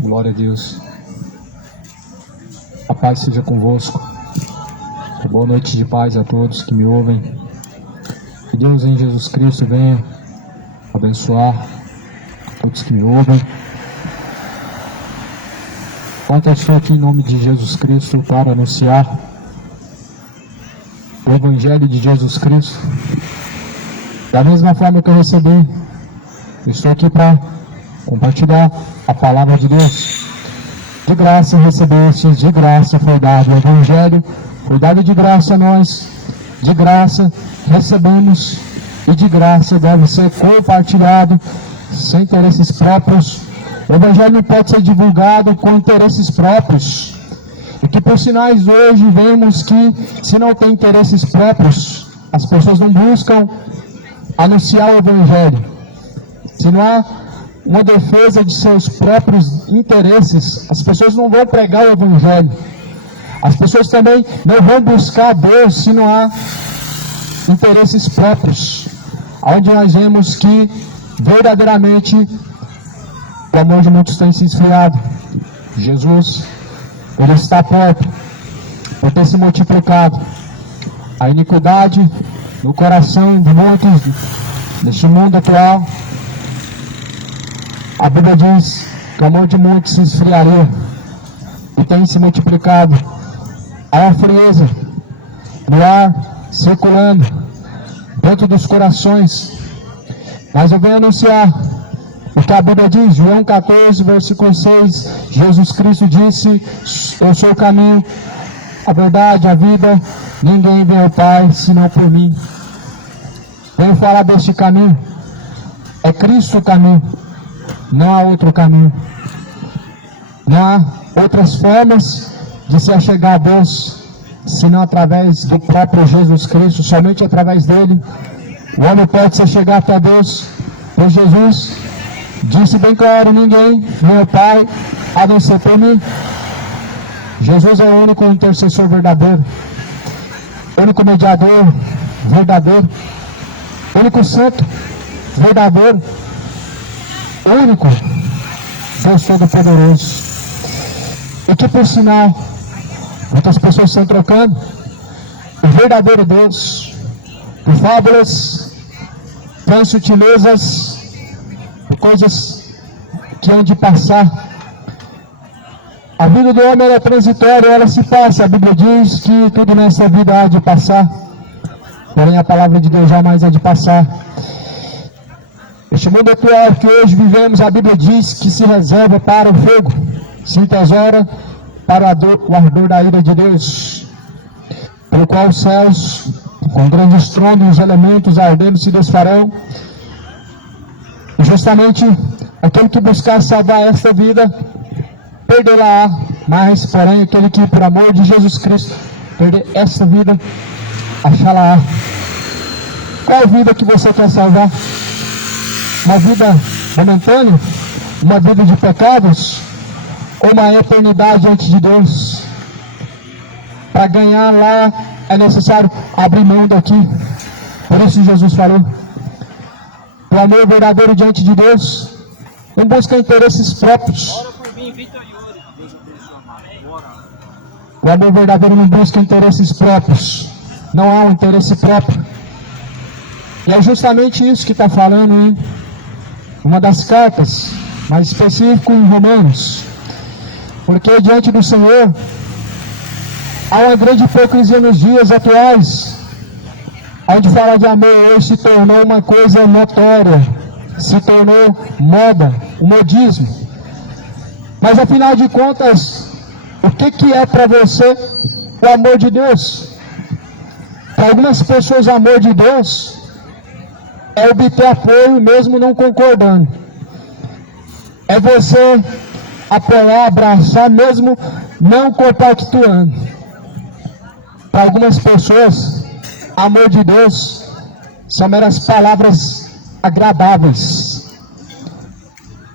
Glória a Deus. A paz seja convosco. Boa noite de paz a todos que me ouvem. Que Deus em Jesus Cristo venha abençoar a todos que me ouvem. Ontem eu estou aqui em nome de Jesus Cristo para anunciar o Evangelho de Jesus Cristo. Da mesma forma que eu recebi, eu estou aqui para compartilhar a palavra de Deus. De graça recebestes, de graça foi dado o Evangelho, foi dado de graça a nós, de graça recebemos e de graça deve ser compartilhado sem interesses próprios. O Evangelho não pode ser divulgado com interesses próprios. E que por sinais hoje vemos que se não tem interesses próprios, as pessoas não buscam anunciar o Evangelho. Se não há uma defesa de seus próprios interesses, as pessoas não vão pregar o Evangelho. As pessoas também não vão buscar Deus se não há interesses próprios, onde nós vemos que verdadeiramente o amor de muitos tem se esfriado. Jesus, ele está perto por ter se multiplicado a iniquidade no coração de muitos neste mundo atual. A Bíblia diz que o amor de muitos se esfriaria e tem se multiplicado. Há uma frieza no ar circulando dentro dos corações. Mas eu venho anunciar o que a Bíblia diz, João 14, versículo 6, Jesus Cristo disse: eu sou o caminho, a verdade, a vida, ninguém vem ao Pai senão por mim. Venho falar deste caminho, é Cristo o caminho, não há outro caminho, não há outras formas de se achegar a Deus, senão através do próprio Jesus Cristo. Somente através dele o homem pode se chegar até Deus. Pois Jesus disse bem claro: ninguém vem ao Pai a não ser por mim. Jesus é o único intercessor verdadeiro, único mediador verdadeiro, único santo verdadeiro, único Deus Todo-Poderoso. E que, por sinal, muitas pessoas estão trocando o verdadeiro Deus por fábulas, por sutilezas, por coisas que hão de passar. A vida do homem é transitória, ela se passa. A Bíblia diz que tudo nessa vida há de passar, porém a palavra de Deus jamais há de passar. Este mundo atual que hoje vivemos, a Bíblia diz que se reserva para o fogo, se entesoura para o ardor da ira de Deus, pelo qual os céus, com grande estrondo, os elementos ardendo se desfarão. E justamente aquele que buscar salvar esta vida, perderá, mas porém aquele que por amor de Jesus Cristo perder esta vida, achá-la. Qual vida que você quer salvar? Uma vida momentânea? Uma vida de pecados? Ou uma eternidade diante de Deus? Para ganhar lá é necessário abrir mão daqui. Por isso Jesus falou: o amor verdadeiro diante de Deus não busca interesses próprios. O amor verdadeiro não busca interesses próprios. Não há um interesse próprio. E é justamente isso que está falando em uma das cartas, mais específico em Romanos. Porque diante do Senhor há uma grande hipocrisia nos dias atuais, onde falar de amor hoje se tornou uma coisa notória, se tornou moda, um modismo. Mas afinal de contas, o que é para você o amor de Deus? Para algumas pessoas o amor de Deus é obter apoio mesmo não concordando. É você apoiar, abraçar mesmo não compactuando. Para algumas pessoas, amor de Deus são meras palavras agradáveis.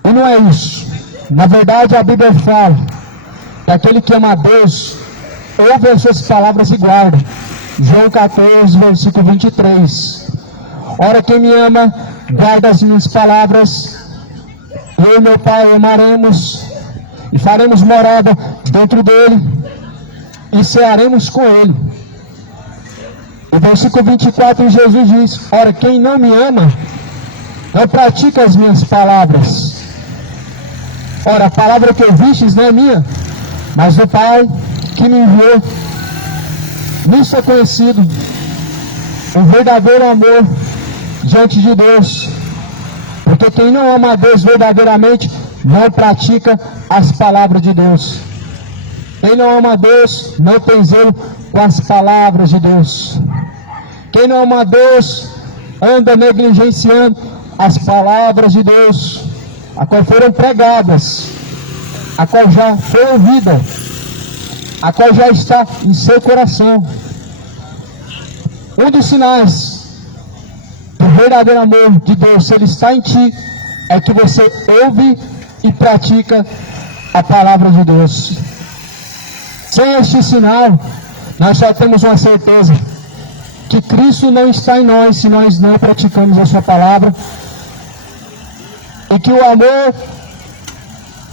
E não é isso. Na verdade, a Bíblia fala que aquele que ama a Deus ouve as suas palavras e guarda. João 14, versículo 23. Ora, quem me ama, guarda as minhas palavras. Eu e meu Pai amaremos e faremos morada dentro dele e cearemos com ele. O versículo 24, Jesus diz: ora, quem não me ama, não pratica as minhas palavras. Ora, a palavra que ouvistes não é minha, mas do Pai que me enviou. Nisso é conhecido um verdadeiro amor diante de Deus, porque quem não ama a Deus verdadeiramente não pratica as palavras de Deus. Quem não ama a Deus não tem zelo com as palavras de Deus. Quem não ama a Deus anda negligenciando as palavras de Deus, a qual foram pregadas, a qual já foi ouvida, a qual já está em seu coração. Um dos sinais do verdadeiro amor de Deus, se ele está em ti, é que você ouve e pratica a palavra de Deus. Sem este sinal, nós só temos uma certeza, que Cristo não está em nós se nós não praticamos a sua palavra, e que o amor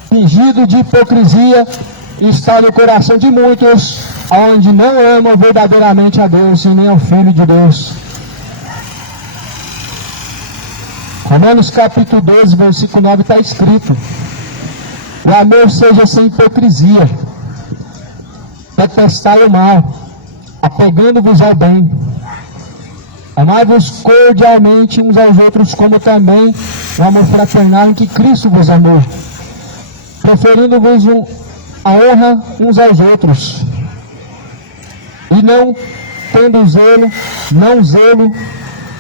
fingido de hipocrisia está no coração de muitos, onde não amam verdadeiramente a Deus e nem ao Filho de Deus. Romanos capítulo 12, versículo 9 está escrito: o amor seja sem hipocrisia, detestai o mal, apegando-vos ao bem, amai-vos cordialmente uns aos outros, como também o amor fraternal em que Cristo vos amou, preferindo-vos a honra uns aos outros, e não tendo zelo,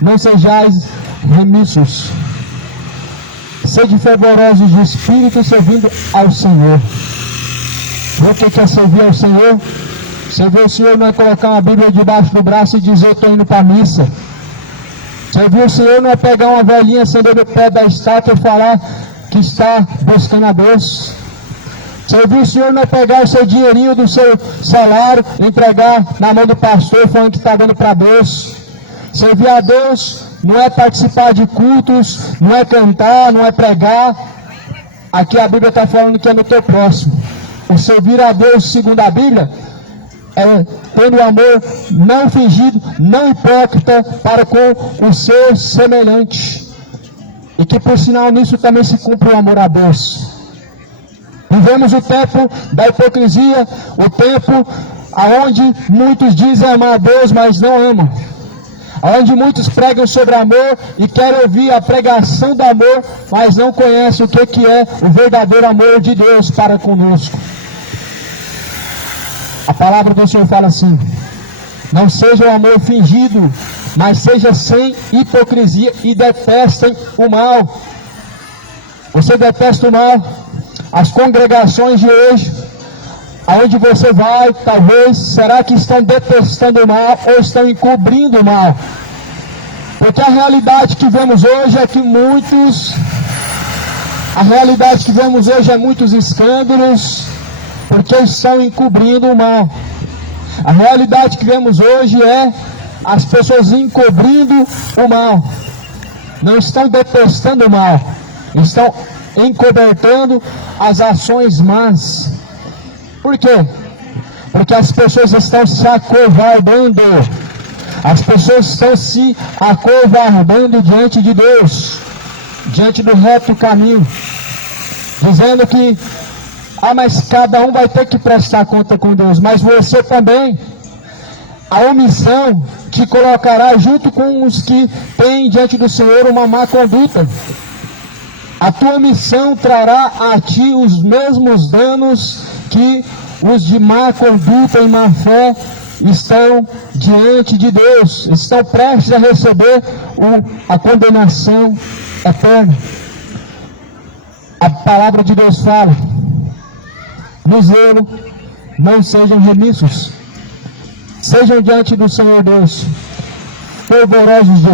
não sejais remissos, sede fervorosos de espírito, servindo ao Senhor. O que é servir ao Senhor? Servir ao Senhor não é colocar uma Bíblia debaixo do braço e dizer: eu estou indo para a missa. Servir ao Senhor não é pegar uma velhinha, acender o pé da estátua e falar que está buscando a Deus. Servir o Senhor não é pegar o seu dinheirinho do seu salário, entregar na mão do pastor falando que está dando para Deus. Servir a Deus não é participar de cultos, não é cantar, não é pregar. Aqui a Bíblia está falando que é no teu próximo. O servir a Deus, segundo a Bíblia, é tendo o amor não fingido, não hipócrita para com o seu semelhante. E que por sinal nisso também se cumpre o amor a Deus. Vivemos o tempo da hipocrisia, o tempo onde muitos dizem amar a Deus, mas não amam. Onde muitos pregam sobre amor e querem ouvir a pregação do amor, mas não conhecem o que é o verdadeiro amor de Deus para conosco. A palavra do Senhor fala assim: não seja o amor fingido, mas seja sem hipocrisia, e detestem o mal. Você detesta o mal? As congregações de hoje, aonde você vai, talvez, será que estão detestando o mal ou estão encobrindo o mal? Porque a realidade que vemos hoje é que muitos escândalos, porque estão encobrindo o mal. A realidade que vemos hoje é as pessoas encobrindo o mal. Não estão detestando o mal, estão encobertando as ações más. Por quê? Porque as pessoas estão se acovardando. As pessoas estão se acovardando diante de Deus, diante do reto caminho, dizendo que mas cada um vai ter que prestar conta com Deus, mas você também. A omissão te colocará junto com os que têm diante do Senhor uma má conduta. A tua omissão trará a ti os mesmos danos que os de má conduta e má fé estão diante de Deus, estão prestes a receber a condenação eterna. A palavra de Deus fala: no zelo não sejam remissos, sejam diante do Senhor Deus fervorosos de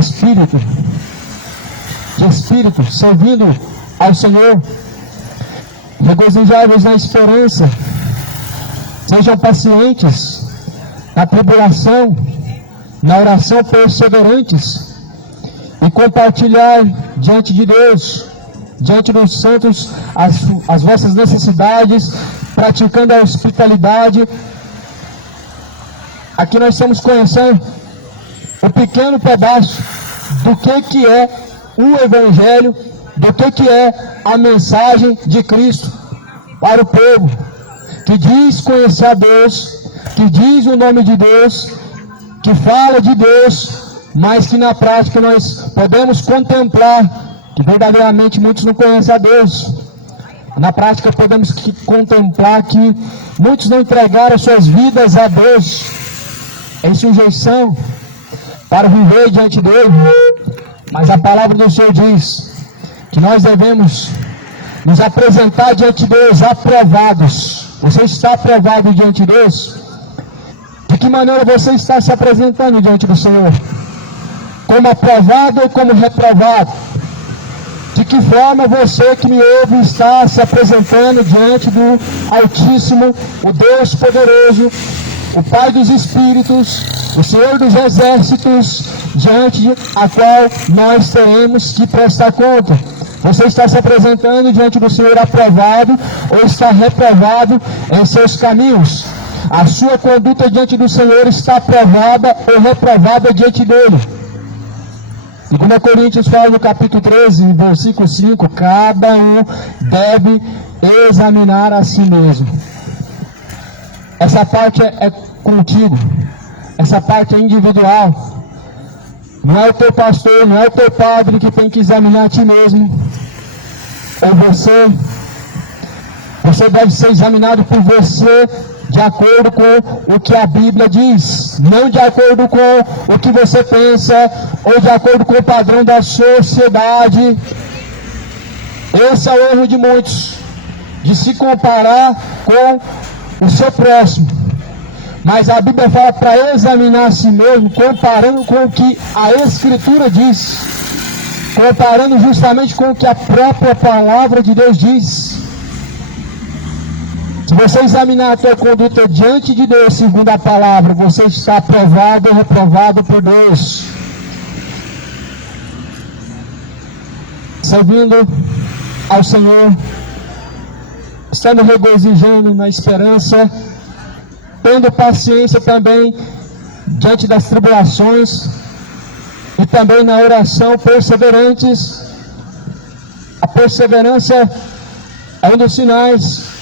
espírito, servindo ao Senhor, regozijai-vos na esperança, sejam pacientes na tribulação, na oração perseverantes, e compartilhar diante de Deus, diante dos santos, as vossas necessidades, praticando a hospitalidade. Aqui nós estamos conhecendo um pequeno pedaço do que é o Evangelho, do que é a mensagem de Cristo para o povo, que diz conhecer a Deus, que diz o nome de Deus, que fala de Deus, mas que na prática nós podemos contemplar que verdadeiramente muitos não conhecem a Deus. Na prática podemos contemplar que muitos não entregaram suas vidas a Deus em sujeição para viver diante dele. Mas a palavra do Senhor diz que nós devemos nos apresentar diante de Deus aprovados. Você está aprovado diante de Deus? De que maneira você está se apresentando diante do Senhor? Como aprovado ou como reprovado? De que forma você que me ouve está se apresentando diante do Altíssimo, o Deus poderoso, o Pai dos Espíritos, o Senhor dos Exércitos, diante a qual nós teremos que prestar conta? Você está se apresentando diante do Senhor aprovado ou está reprovado em seus caminhos? A sua conduta diante do Senhor está aprovada ou reprovada diante dele? 2 Coríntios fala no capítulo 13, versículo 5, cada um deve examinar a si mesmo. Essa parte é contigo, essa parte é individual. Não é o teu pastor, não é o teu padre que tem que examinar a ti mesmo. Ou você deve ser examinado por você de acordo com o que a Bíblia diz, não de acordo com o que você pensa, ou de acordo com o padrão da sociedade. Esse é o erro de muitos, de se comparar com o seu próximo. Mas a Bíblia fala para examinar a si mesmo, comparando com o que a Escritura diz, comparando justamente com o que a própria palavra de Deus diz. Se você examinar a tua conduta diante de Deus, segundo a palavra, você está aprovado ou reprovado por Deus. Servindo ao Senhor, estando regozijando na esperança, tendo paciência também diante das tribulações e também na oração perseverantes. A perseverança é um dos sinais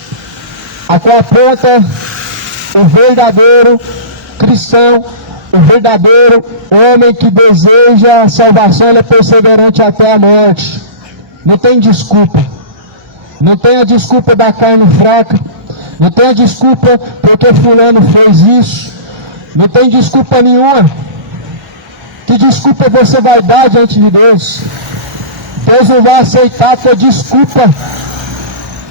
a qual aponta o verdadeiro cristão, o verdadeiro homem que deseja a salvação. Ele é perseverante até a morte. Não tem desculpa. Não tem a desculpa da carne fraca. Não tem a desculpa porque fulano fez isso. Não tem desculpa nenhuma. Que desculpa você vai dar diante de Deus? Deus não vai aceitar a tua desculpa.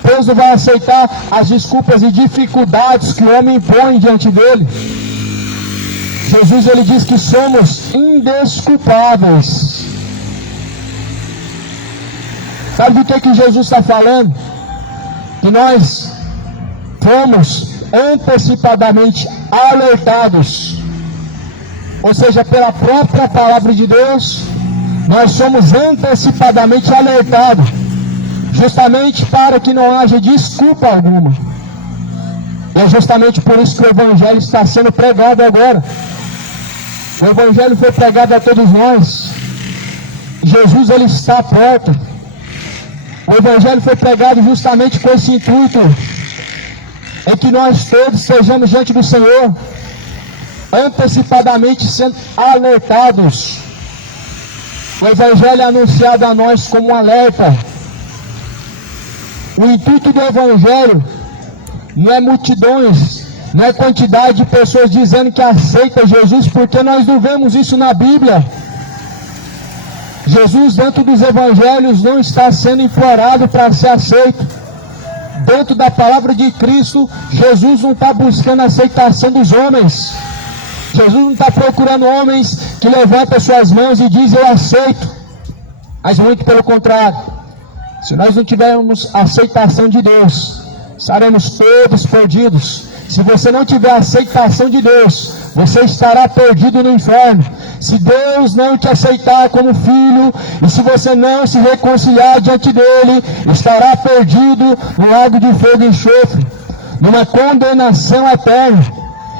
Deus não vai aceitar as desculpas e dificuldades que o homem impõe diante dele. Jesus, ele diz que somos indesculpáveis. Sabe do que Jesus está falando? Que nós fomos antecipadamente alertados, ou seja, pela própria palavra de Deus, nós somos antecipadamente alertados, justamente para que não haja desculpa alguma. E é justamente por isso que o Evangelho está sendo pregado agora. O Evangelho foi pregado a todos nós. Jesus, ele está à porta. O Evangelho foi pregado justamente com esse intuito, em que nós todos estejamos diante do Senhor, antecipadamente sendo alertados. O Evangelho é anunciado a nós como um alerta. O intuito do Evangelho não é multidões, não é quantidade de pessoas dizendo que aceita Jesus, porque nós não vemos isso na Bíblia. Jesus, dentro dos Evangelhos, não está sendo implorado para ser aceito. Dentro da palavra de Cristo, Jesus não está buscando a aceitação dos homens. Jesus não está procurando homens que levantam suas mãos e dizem eu aceito. Mas muito pelo contrário. Se nós não tivermos a aceitação de Deus, estaremos todos perdidos. Se você não tiver a aceitação de Deus, você estará perdido no inferno. Se Deus não te aceitar como filho, e se você não se reconciliar diante dele, estará perdido no lago de fogo e enxofre, numa condenação eterna.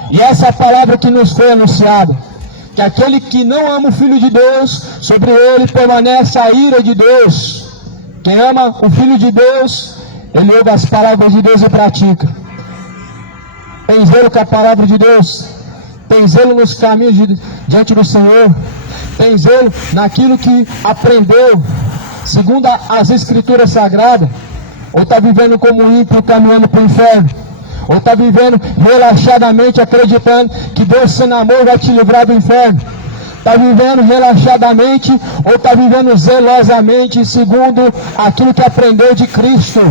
E essa é a palavra que nos foi anunciada, que aquele que não ama o Filho de Deus, sobre ele permanece a ira de Deus. Quem ama o Filho de Deus, ele ouve as palavras de Deus e pratica. Tem zelo com a palavra de Deus, tem zelo nos caminhos diante do Senhor, tem zelo naquilo que aprendeu, segundo as Escrituras Sagradas, ou está vivendo como um ímpio caminhando para o inferno, ou está vivendo relaxadamente acreditando que Deus, sendo amor, vai te livrar do inferno. Está vivendo relaxadamente ou está vivendo zelosamente segundo aquilo que aprendeu de Cristo?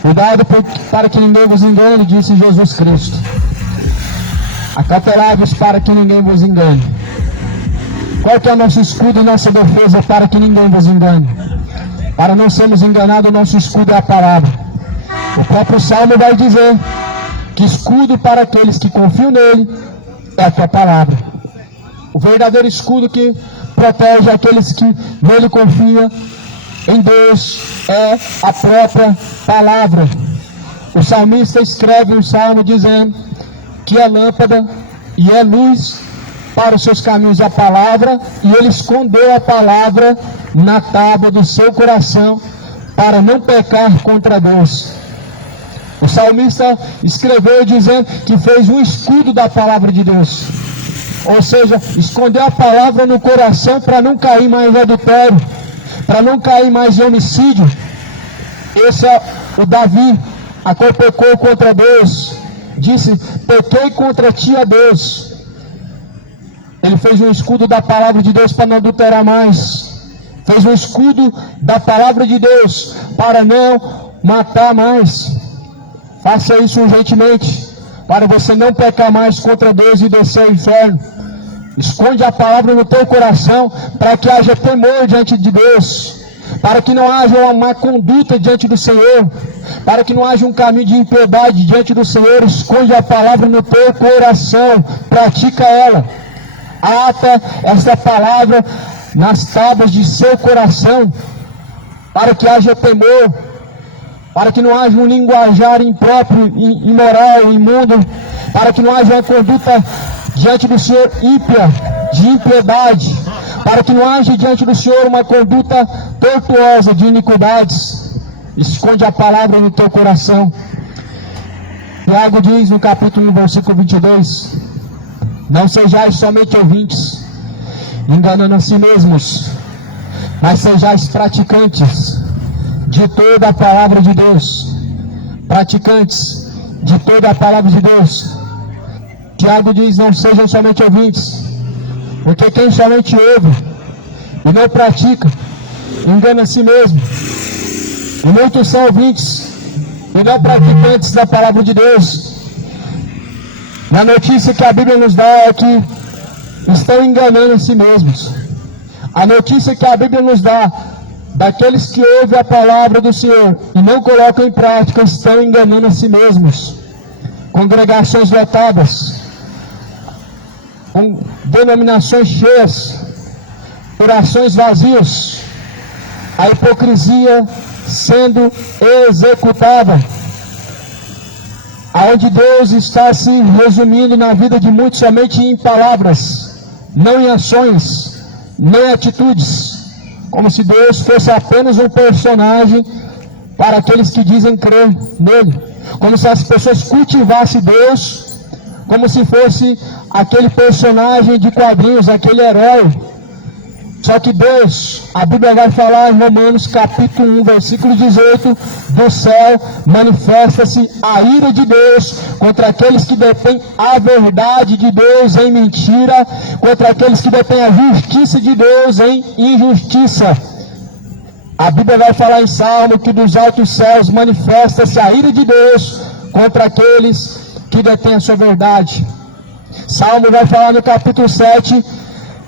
Cuidado para que ninguém vos engane, disse Jesus Cristo. Acautelai-vos para que ninguém vos engane. Qual que é o nosso escudo e nossa defesa para que ninguém vos engane? para não sermos enganados, o nosso escudo é a palavra. O próprio Salmo vai dizer que escudo para aqueles que confiam nele é a tua palavra. O verdadeiro escudo que protege aqueles que nele confiam em Deus é a própria palavra. O salmista escreve um salmo dizendo que é lâmpada e é luz para os seus caminhos a palavra, e ele escondeu a palavra na tábua do seu coração para não pecar contra Deus. O salmista escreveu dizendo que fez um escudo da palavra de Deus, ou seja, escondeu a palavra no coração para não cair mais em adultério, para não cair mais em homicídio. Esse é o Davi, a qual pecou contra Deus, disse: pequei contra ti, a Deus. Ele fez um escudo da palavra de Deus para não adulterar mais, fez um escudo da palavra de Deus para não matar mais. Faça isso urgentemente, para você não pecar mais contra Deus e descer ao inferno. Esconde a palavra no teu coração, para que haja temor diante de Deus, para que não haja uma má conduta diante do Senhor, para que não haja um caminho de impiedade diante do Senhor. Esconde a palavra no teu coração, pratica ela, ata esta palavra nas tábuas de seu coração, para que haja temor, para que não haja um linguajar impróprio, imoral, imundo, para que não haja uma conduta diante do Senhor ímpia, de impiedade, para que não haja diante do Senhor uma conduta tortuosa de iniquidades. Esconde a palavra no teu coração. Tiago diz no capítulo 1, versículo 22, não sejais somente ouvintes, enganando a si mesmos, mas sejais praticantes de toda a palavra de Deus. Praticantes de toda a palavra de Deus. Tiago diz, não sejam somente ouvintes, porque quem somente ouve e não pratica, engana a si mesmo. E muitos são ouvintes e não praticantes da palavra de Deus. E a notícia que a Bíblia nos dá é que estão enganando a si mesmos. A notícia que a Bíblia nos dá daqueles que ouvem a palavra do Senhor e não colocam em prática, estão enganando a si mesmos. Congregações lotadas, com denominações cheias, orações vazias, a hipocrisia sendo executada, aonde Deus está se resumindo na vida de muitos somente em palavras, não em ações, nem em atitudes, como se Deus fosse apenas um personagem para aqueles que dizem crer nele, como se as pessoas cultivassem Deus, como se fosse aquele personagem de quadrinhos, aquele herói. Só que Deus, a Bíblia vai falar em Romanos capítulo 1, versículo 18, do céu manifesta-se a ira de Deus contra aqueles que detêm a verdade de Deus em mentira, contra aqueles que detêm a justiça de Deus em injustiça. A Bíblia vai falar em Salmo que dos altos céus manifesta-se a ira de Deus contra aqueles que detêm a sua verdade. Salmo vai falar no capítulo 7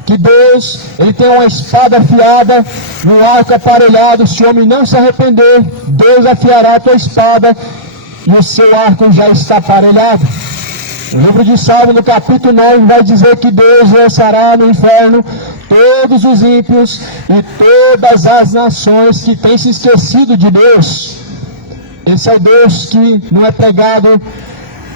que Deus, Ele tem uma espada afiada, um arco aparelhado. Se o homem não se arrepender, Deus afiará a tua espada e o seu arco já está aparelhado. O livro de Salmo, no capítulo 9, vai dizer que Deus lançará no inferno todos os ímpios e todas as nações que têm se esquecido de Deus. Esse é o Deus que não é pregado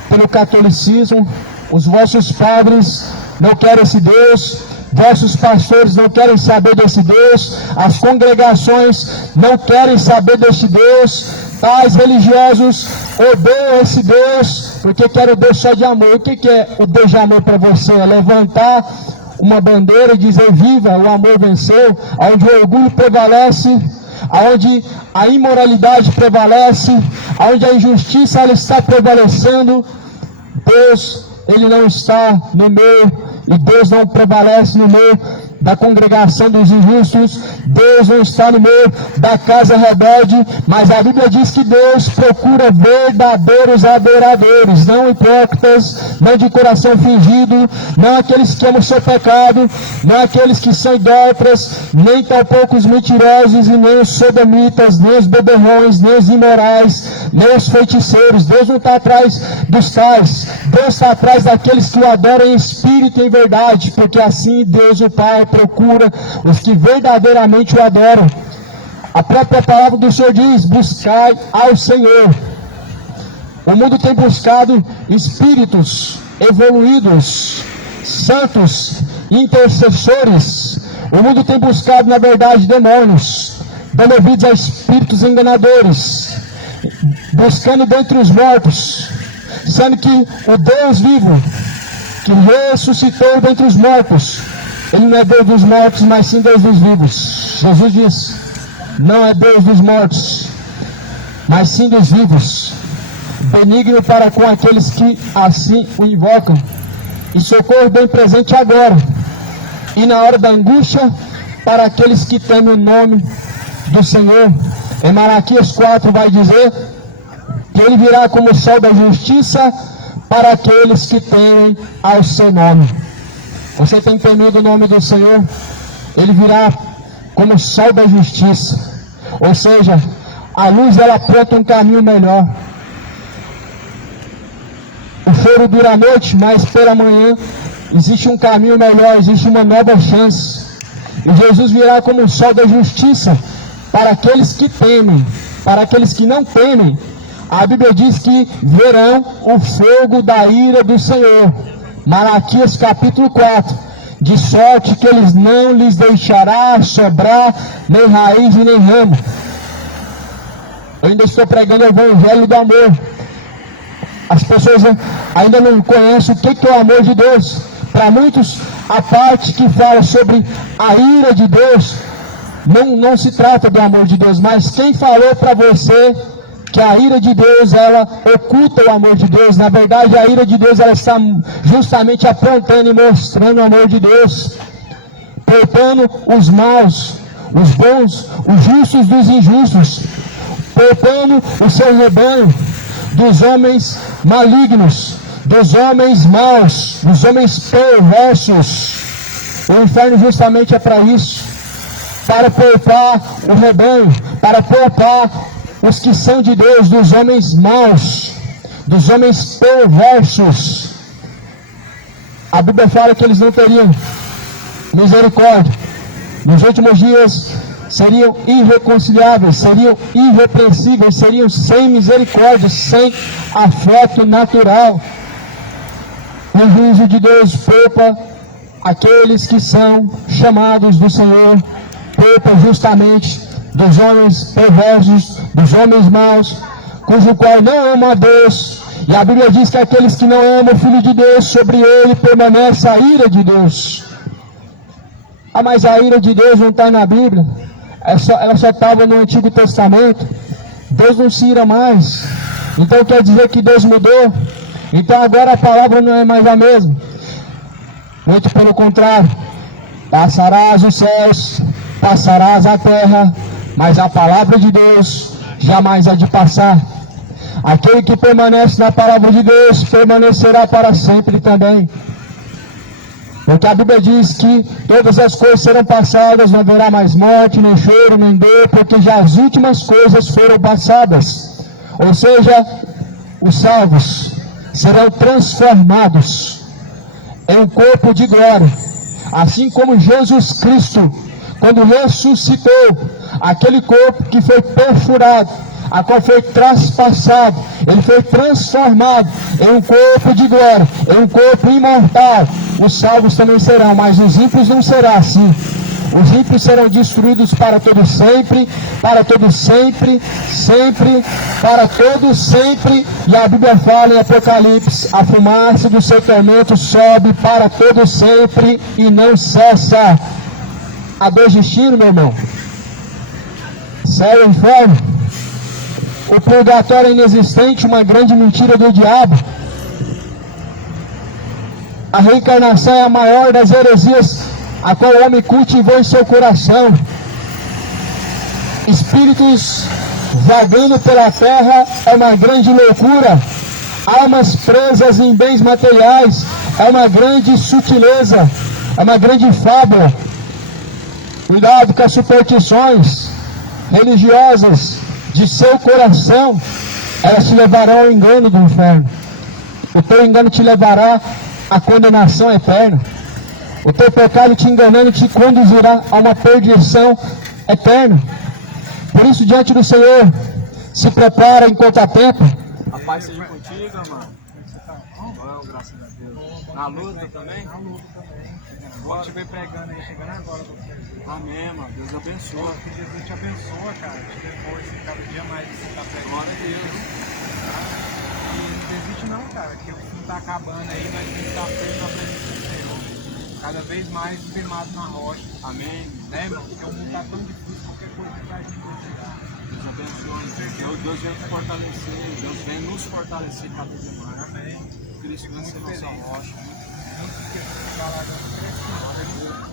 pelo catolicismo. Os vossos padres não querem esse Deus, vossos pastores não querem saber desse Deus, as congregações não querem saber desse Deus, pais religiosos odeiam esse Deus, porque querem o Deus só de amor. O que é o Deus de amor para você? É levantar uma bandeira e dizer viva, o amor venceu, onde o orgulho prevalece, onde a imoralidade prevalece, onde a injustiça ela está prevalecendo. Deus, Ele não está no meio, e Deus não prevalece no meio da congregação dos injustos, Deus não está no meio da casa rebelde, mas a Bíblia diz que Deus procura verdadeiros adoradores, não hipócritas, não de coração fingido, não aqueles que amam o seu pecado, não aqueles que são idólatras, nem tampouco os mentirosos, e nem os sodomitas, nem os beberrões, nem os imorais, nem os feiticeiros. Deus não está atrás dos tais, Deus está atrás daqueles que o adoram em espírito e em verdade, porque assim Deus o Pai procura os que verdadeiramente o adoram. A própria palavra do Senhor diz: buscai ao Senhor. O mundo tem buscado espíritos evoluídos, santos, intercessores. O mundo tem buscado, na verdade, demônios, dando ouvidos a espíritos enganadores, buscando dentre os mortos, sendo que o Deus vivo, que ressuscitou dentre os mortos, Ele não é Deus dos mortos, mas sim Deus dos vivos. Jesus diz: não é Deus dos mortos, mas sim dos vivos, benigno para com aqueles que assim o invocam, e socorro bem presente agora e na hora da angústia para aqueles que temem o nome do Senhor. Em Malaquias 4 vai dizer que Ele virá como o sol da justiça para aqueles que temem ao seu nome. Você tem temido o nome do Senhor? Ele virá como o sol da justiça, ou seja, a luz ela aponta um caminho melhor. O choro dura a noite, mas pela manhã existe um caminho melhor, existe uma nova chance. E Jesus virá como o sol da justiça para aqueles que temem. Para aqueles que não temem, a Bíblia diz que verão o fogo da ira do Senhor. Malaquias capítulo 4. De sorte que eles não lhes deixará sobrar nem raiz e nem ramo. Eu ainda estou pregando o evangelho do amor. As pessoas ainda não conhecem o que é o amor de Deus. Para muitos, a parte que fala sobre a ira de Deus não se trata do amor de Deus, mas quem falou para você que a ira de Deus ela oculta o amor de Deus? Na verdade, a ira de Deus ela está justamente apontando e mostrando o amor de Deus, poupando os maus, os bons, os justos dos injustos, poupando o seu rebanho dos homens malignos, dos homens maus, dos homens perversos. O inferno justamente é para isso, para poupar o rebanho, para poupar os que são de Deus, dos homens maus, dos homens perversos. A Bíblia fala que eles não teriam misericórdia. Nos últimos dias seriam irreconciliáveis, seriam irrepreensíveis, seriam sem misericórdia, sem afeto natural. O juízo de Deus poupa aqueles que são chamados do Senhor, poupa justamente dos homens perversos, dos homens maus, cujo qual não ama a Deus. E a Bíblia diz que aqueles que não amam o Filho de Deus, sobre ele permanece a ira de Deus. Ah, mas a ira de Deus não está na Bíblia, ela só estava no Antigo Testamento. Deus não se ira mais, então quer dizer que Deus mudou? Então agora a palavra não é mais a mesma. Muito pelo contrário, passarás os céus, passarás a terra, mas a palavra de Deus jamais há de passar. Aquele que permanece na palavra de Deus permanecerá para sempre também. Porque a Bíblia diz que todas as coisas serão passadas, não haverá mais morte, nem choro, nem dor, porque já as últimas coisas foram passadas. Ou seja, os salvos serão transformados em um corpo de glória, assim como Jesus Cristo, quando ressuscitou, aquele corpo que foi perfurado, a qual foi traspassado, ele foi transformado em um corpo de glória, em um corpo imortal. Os salvos também serão, mas os ímpios não serão assim. Os ímpios serão destruídos para todo sempre, para todo sempre, sempre, para todo sempre. E a Bíblia fala em Apocalipse: a fumaça do seu tormento sobe para todo sempre e não cessa. Há dois destinos, meu irmão: céu e inferno. O purgatório é inexistente, uma grande mentira do diabo. A reencarnação é a maior das heresias a qual o homem cultivou em seu coração. Espíritos vagando pela terra é uma grande loucura. Almas presas em bens materiais é uma grande sutileza, é uma grande fábula. Cuidado com as superstições religiosas de seu coração, elas te levarão ao engano do inferno. O teu engano te levará à condenação eterna. O teu pecado te enganando te conduzirá a uma perdição eterna. Por isso, diante do Senhor, se prepara enquanto há tempo. A paz seja contigo, mano. Bom, graças a Deus. Na luta também? Na luta também. Vou te ver pregando aí, chegando agora. Amém, mano. Deus abençoe. Que Jesus te abençoe, cara. Te dê força cada dia mais você tá pregando. Glória a Deus. E não desiste não, cara. Que o fim tá acabando aí, mas a gente tá preso na presença do Senhor. Cada vez mais firmado na rocha. Amém. Né, irmão? Porque o mundo tá tão difícil, qualquer coisa que vai te precisar. Deus abençoe. Deus vem te fortalecer. Deus vem nos fortalecer cada dia mais. Amém. Cristo vem ser nossa rocha.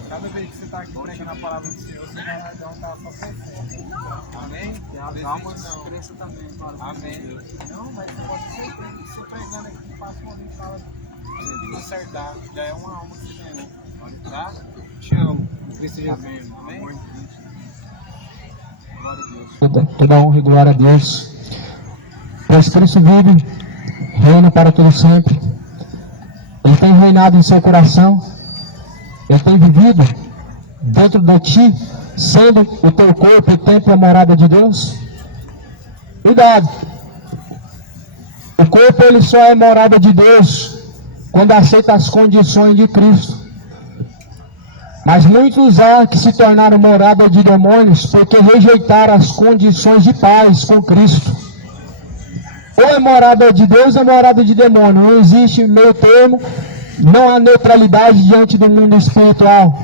Cada vez que você está aqui pregando a palavra do Senhor, você vai largar um carro só pensando. Amém? E as almas cresçam também. Amém. Não, mas você pode ser que você pregando aqui, passa uma vez e fala de consertar. Já é uma alma que você ganhou. Tá? Te amo. Cristo Jesus. Amém? Glória a Deus. Toda honra e glória a Deus. Pois Cristo vive, reina para todo sempre. Ele tem reinado em seu coração. Ele tem vivido dentro de ti, sendo o teu corpo o templo e a morada de Deus. Cuidado. O corpo ele só é morada de Deus quando aceita as condições de Cristo. Mas muitos há que se tornaram morada de demônios porque rejeitaram as condições de paz com Cristo. Ou é morada de Deus ou é morada de demônio. Não existe meio termo. Não há neutralidade diante do mundo espiritual.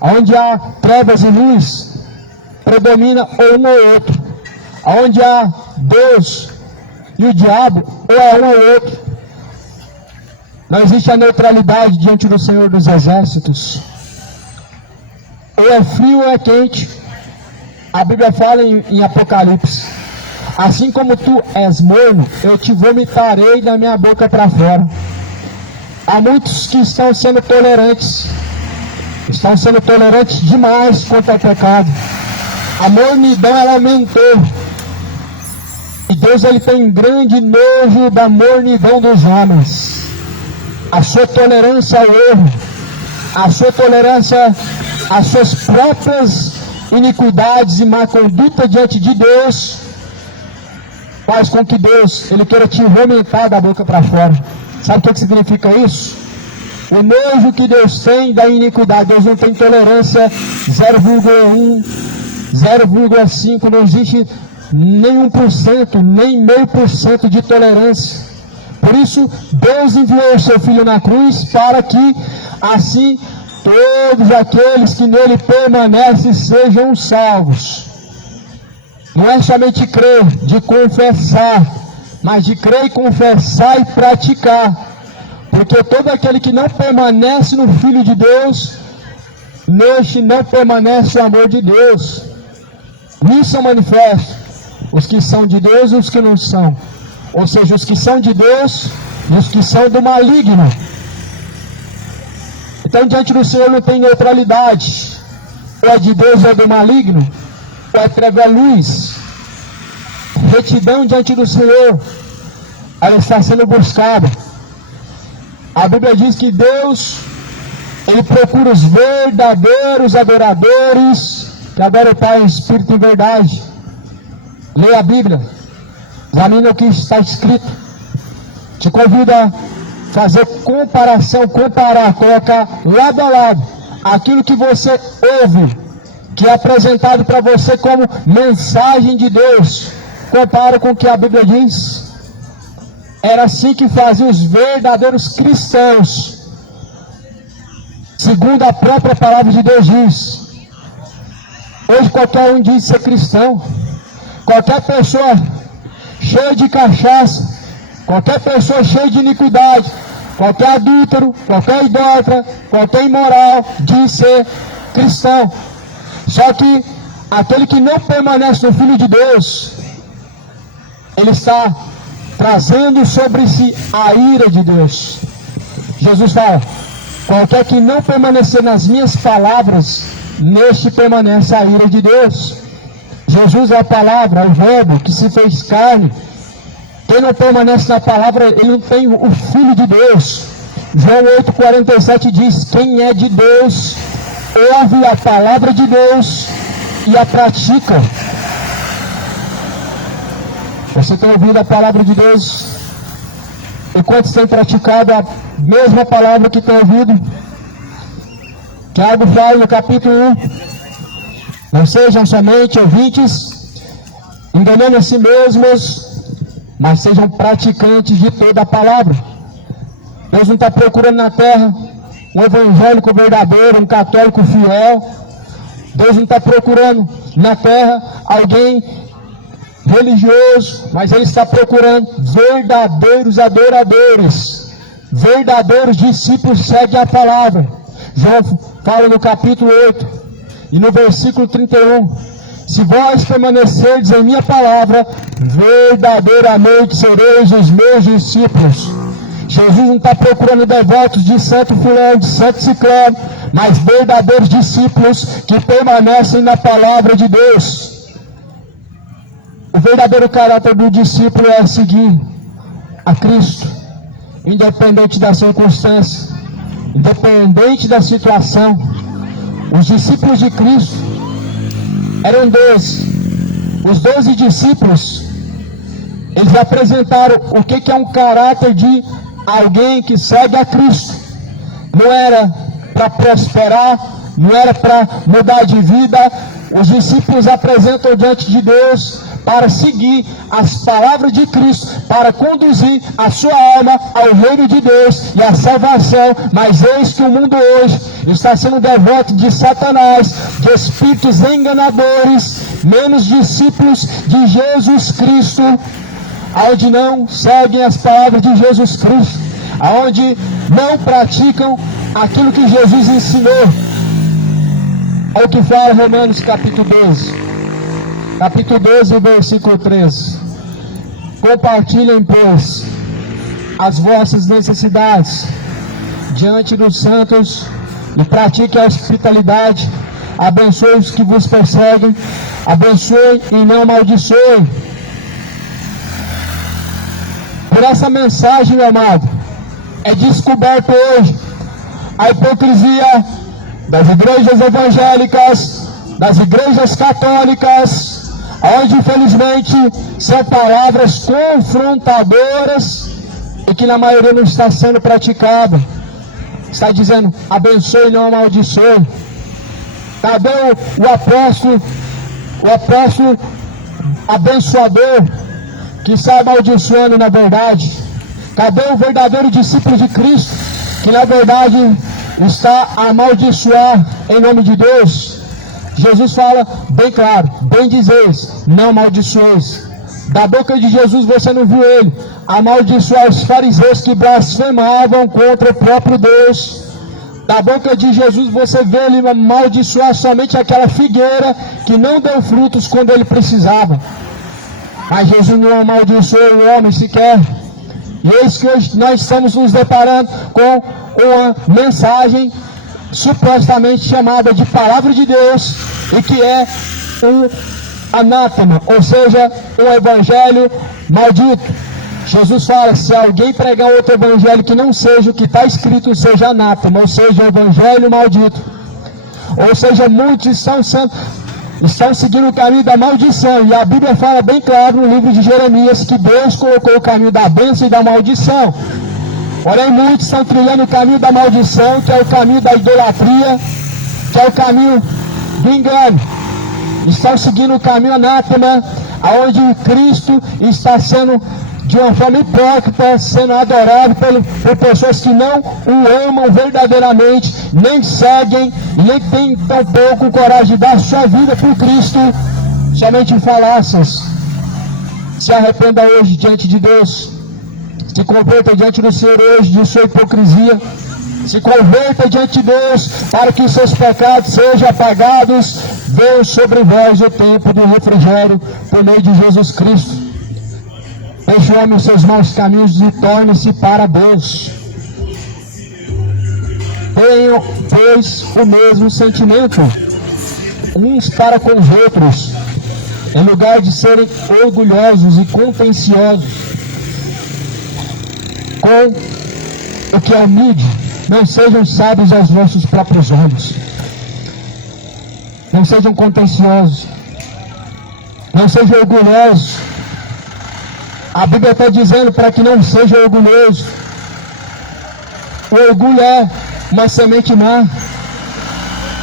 Onde há trevas e luz, predomina ou um ou outro. Onde há Deus e o diabo, ou é um ou outro. Não existe a neutralidade diante do Senhor dos Exércitos. Ou é frio ou é quente. A Bíblia fala em Apocalipse: assim como tu és morno, eu te vomitarei da minha boca para fora. Há muitos que estão sendo tolerantes demais contra o pecado. A mornidão ela aumentou. E Deus ele tem grande nojo da mornidão dos homens. A sua tolerância ao erro, a sua tolerância às suas próprias iniquidades e má conduta diante de Deus, faz com que Deus ele queira te vomitar da boca para fora. Sabe o que significa isso? O nojo que Deus tem da iniquidade. Deus não tem tolerância 0,1, 0,5, não existe nem 1%, nem 0,5% de tolerância. Por isso, Deus enviou o seu Filho na cruz para que, assim, todos aqueles que nele permanecem sejam salvos. Não é somente crer, de confessar, mas de crer e confessar e praticar. Porque todo aquele que não permanece no Filho de Deus, neste não permanece o amor de Deus. Nisso são manifestos os que são de Deus e os que não são. Ou seja, os que são de Deus e os que são do maligno. Então, diante do Senhor não tem neutralidade. Ou é de Deus ou é do maligno. Ou é treva ou é luz. Retidão diante do Senhor, ela está sendo buscada. A Bíblia diz que Deus, ele procura os verdadeiros adoradores que adoram o Pai em espírito e verdade. Leia a Bíblia, examine o que está escrito. Te convido a fazer comparação, comparar, colocar lado a lado aquilo que você ouve, que é apresentado para você como mensagem de Deus. Compara com o que a Bíblia diz. Era assim que faziam os verdadeiros cristãos, segundo a própria palavra de Deus diz. Hoje qualquer um diz ser cristão. Qualquer pessoa cheia de cachaça, qualquer pessoa cheia de iniquidade, qualquer adúltero, qualquer idólatra, qualquer imoral, diz ser cristão. Só que aquele que não permanece no Filho de Deus, ele está trazendo sobre si a ira de Deus. Jesus fala: qualquer que não permanecer nas minhas palavras, neste permanece a ira de Deus. Jesus é a palavra, é o verbo que se fez carne. Quem não permanece na palavra, ele não tem o Filho de Deus. João 8,47 diz: quem é de Deus, ouve a palavra de Deus e a pratica. Você tem ouvido a palavra de Deus? E quantos têm praticado a mesma palavra que tem ouvido? Tiago fala no capítulo 1: não sejam somente ouvintes, enganando a si mesmos, mas sejam praticantes de toda a palavra. Deus não está procurando na terra um evangélico verdadeiro, um católico fiel. Deus não está procurando na terra alguém religioso, mas Ele está procurando verdadeiros adoradores, verdadeiros discípulos que seguem a palavra. João fala no capítulo 8 e no versículo 31: se vós permanecerdes em minha palavra, verdadeiramente sereis os meus discípulos. Jesus não está procurando devotos de santo fulano, de santo ciclano, mas verdadeiros discípulos que permanecem na palavra de Deus. O verdadeiro caráter do discípulo é seguir a Cristo, independente da circunstância, independente da situação. Os discípulos de Cristo eram 12. Os 12 discípulos, eles apresentaram o que é um caráter de alguém que segue a Cristo. Não era para prosperar, não era para mudar de vida. Os discípulos apresentam diante de Deus para seguir as palavras de Cristo, para conduzir a sua alma ao reino de Deus e à salvação. Mas eis que o mundo hoje está sendo devoto de Satanás, de espíritos enganadores, menos discípulos de Jesus Cristo, aonde não seguem as palavras de Jesus Cristo, aonde não praticam aquilo que Jesus ensinou. Olha o que fala Romanos capítulo 12. Capítulo 12, versículo 13. Compartilhem, pois, as vossas necessidades diante dos santos e pratiquem a hospitalidade. Abençoe os que vos perseguem, abençoe e não amaldiçoe. Por essa mensagem, meu amado, é descoberto hoje a hipocrisia das igrejas evangélicas, das igrejas católicas, onde infelizmente são palavras confrontadoras e que na maioria não está sendo praticada. Está dizendo: abençoe e não amaldiçoe. Cadê o apóstolo abençoador que está amaldiçoando na verdade? Cadê o verdadeiro discípulo de Cristo que na verdade está a amaldiçoar em nome de Deus? Jesus fala bem claro: bem dizeis, não amaldiçoeis. Da boca de Jesus você não viu ele amaldiçoar os fariseus que blasfemavam contra o próprio Deus. Da boca de Jesus você vê ele amaldiçoar somente aquela figueira que não deu frutos quando ele precisava. Mas Jesus não amaldiçoou o homem sequer. E eis que hoje nós estamos nos deparando com uma mensagem supostamente chamada de palavra de Deus, e que é um anátema, ou seja, um evangelho maldito. Jesus fala: se alguém pregar outro evangelho que não seja o que está escrito, seja anátema, ou seja, evangelho maldito. Ou seja, muitos estão seguindo o caminho da maldição, e a Bíblia fala bem claro no livro de Jeremias que Deus colocou o caminho da bênção e da maldição. Porém, muitos estão trilhando o caminho da maldição, que é o caminho da idolatria, que é o caminho do engano. Estão seguindo o caminho anátema, onde Cristo está sendo, de uma forma hipócrita, sendo adorado por pessoas que não o amam verdadeiramente, nem seguem, nem têm tampouco coragem de dar sua vida por Cristo, somente em falácias. Se arrependa hoje diante de Deus. Se converta diante do Senhor hoje de sua hipocrisia. Se converta diante de Deus para que seus pecados sejam apagados. Venha sobre vós o tempo do refrigério por meio de Jesus Cristo. Deixe o homem os seus maus caminhos e torne-se para Deus. Tenham, pois, o mesmo sentimento uns para com os outros, em lugar de serem orgulhosos e contenciosos com o que é humilde. Não sejam sábios aos vossos próprios olhos. Não sejam contenciosos. Não sejam orgulhosos. A Bíblia está dizendo para que não seja orgulhoso. O orgulho é uma semente má.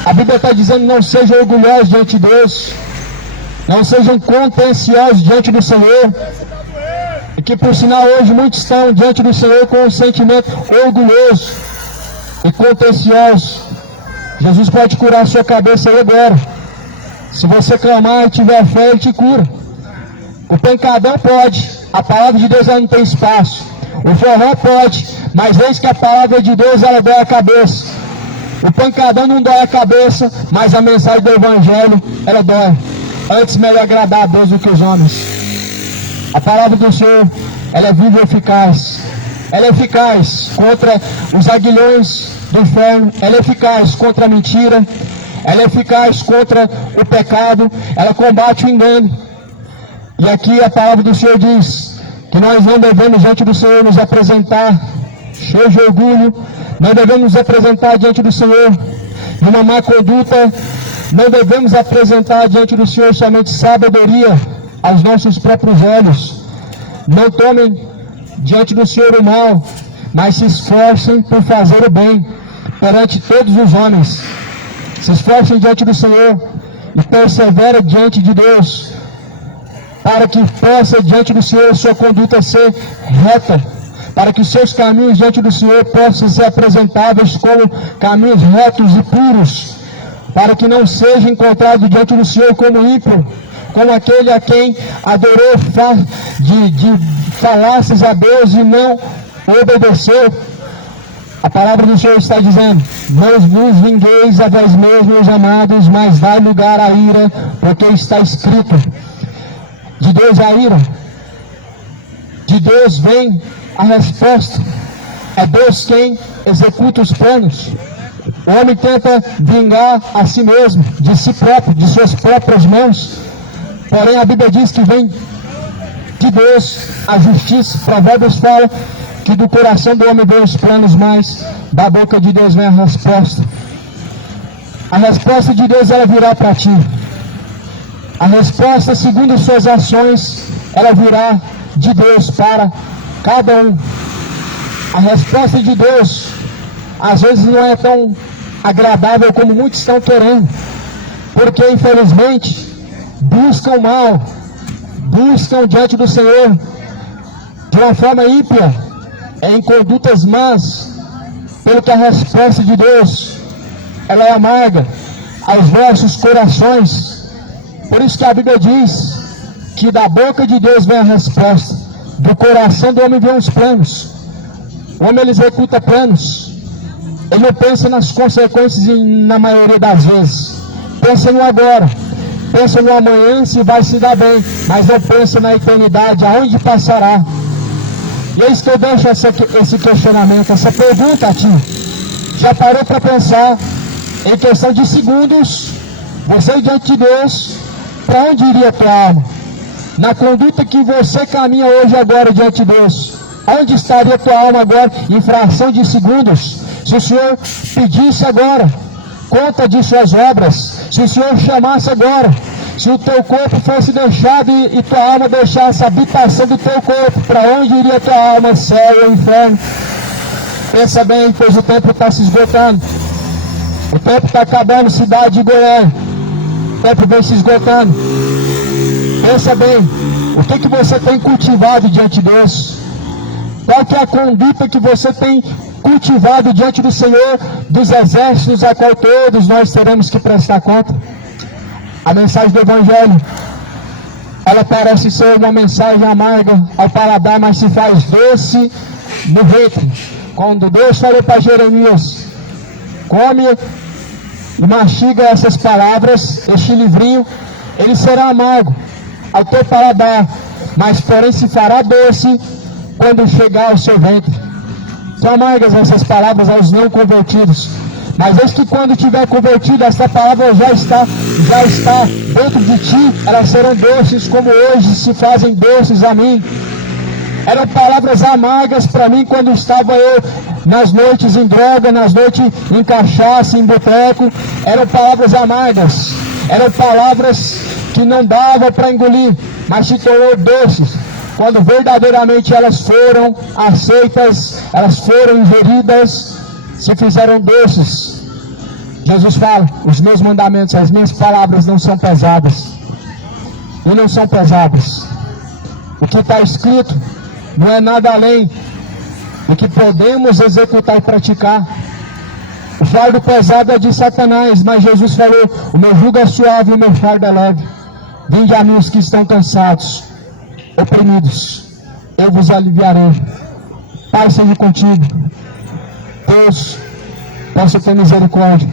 A Bíblia está dizendo: não sejam orgulhosos diante de Deus. Não sejam contenciosos diante do Senhor. E que por sinal hoje muitos estão diante do Senhor com um sentimento orgulhoso e contencioso. Jesus pode curar a sua cabeça aí agora. Se você clamar e tiver fé, Ele te cura. O pancadão pode, a palavra de Deus ela não tem espaço. O forró pode, mas eis que a palavra de Deus ela dói a cabeça. O pancadão não dói a cabeça, mas a mensagem do Evangelho ela dói. Antes melhor agradar a Deus do que os homens. A palavra do Senhor ela é viva e eficaz. Ela é eficaz contra os aguilhões do inferno. Ela é eficaz contra a mentira. Ela é eficaz contra o pecado. Ela combate o engano. E aqui a palavra do Senhor diz que nós não devemos diante do Senhor nos apresentar cheios de orgulho. Não devemos nos apresentar diante do Senhor de uma má conduta. Não devemos apresentar diante do Senhor somente sabedoria aos nossos próprios olhos. Não tomem diante do Senhor o mal, mas se esforcem por fazer o bem perante todos os homens. Se esforcem diante do Senhor e perseverem diante de Deus, para que possa diante do Senhor sua conduta ser reta, para que seus caminhos diante do Senhor possam ser apresentáveis como caminhos retos e puros, para que não seja encontrado diante do Senhor como ímpio, como aquele a quem adorou de falácias a Deus e não obedeceu. A palavra do Senhor está dizendo: não vos vingueis a vós mesmos, amados, mas dai lugar à ira, porque está escrito. De Deus a ira, de Deus vem a resposta. É Deus quem executa os planos. O homem tenta vingar a si mesmo, de si próprio, de suas próprias mãos. Porém a Bíblia diz que vem de Deus a justiça. Provérbios fala que do coração do homem vem os planos, mas da boca de Deus vem a resposta. A resposta de Deus ela virá para ti. A resposta segundo suas ações ela virá de Deus para cada um. A resposta de Deus às vezes não é tão agradável como muitos estão querendo, porque infelizmente buscam o mal, buscam diante do Senhor de uma forma ímpia, em condutas más, pelo que a resposta de Deus ela é amarga aos vossos corações. Por isso que a Bíblia diz que da boca de Deus vem a resposta, do coração do homem vem os planos. O homem ele executa planos, ele não pensa nas consequências na maioria das vezes, pensa no agora, pensa no amanhã se vai se dar bem, mas não pensa na eternidade, aonde passará. E é isso que eu deixo esse questionamento, essa pergunta a ti. Já parou para pensar, em questão de segundos, você diante de Deus, para onde iria a tua alma? Na conduta que você caminha hoje agora diante de Deus, onde estaria a tua alma agora, em fração de segundos? Se o Senhor pedisse agora conta de suas obras, se o Senhor chamasse agora, se o teu corpo fosse deixado e tua alma deixasse a habitação do teu corpo, para onde iria tua alma, céu ou inferno? Pensa bem, pois o tempo está se esgotando. O tempo está acabando, cidade de Goiânia. O tempo vem se esgotando. Pensa bem, o que você tem cultivado diante de Deus? Qual que é a conduta que você tem cultivado diante do Senhor dos exércitos, a qual todos nós teremos que prestar conta? A mensagem do Evangelho ela parece ser uma mensagem amarga ao paladar, mas se faz doce no ventre. Quando Deus falou para Jeremias, come e mastiga essas palavras, este livrinho, ele será amargo ao teu paladar, mas porém se fará doce quando chegar ao seu ventre. São amargas essas palavras aos não convertidos, mas eis que quando tiver convertido, essa palavra já está dentro de ti, elas serão doces como hoje se fazem doces a mim. Eram palavras amargas para mim quando estava eu nas noites em droga, nas noites em cachaça, em boteco. Eram palavras amargas, eram palavras que não dava para engolir, mas se tornou doces quando verdadeiramente elas foram aceitas, elas foram ingeridas, se fizeram doces. Jesus fala, os meus mandamentos, as minhas palavras não são pesadas, e não são pesadas. O que está escrito não é nada além do que podemos executar e praticar. O fardo pesado é de Satanás, mas Jesus falou, o meu jugo é suave e o meu fardo é leve. Vinde a mim os que estão cansados, oprimidos, eu vos aliviarei. Pai seja contigo. Deus, possa ter misericórdia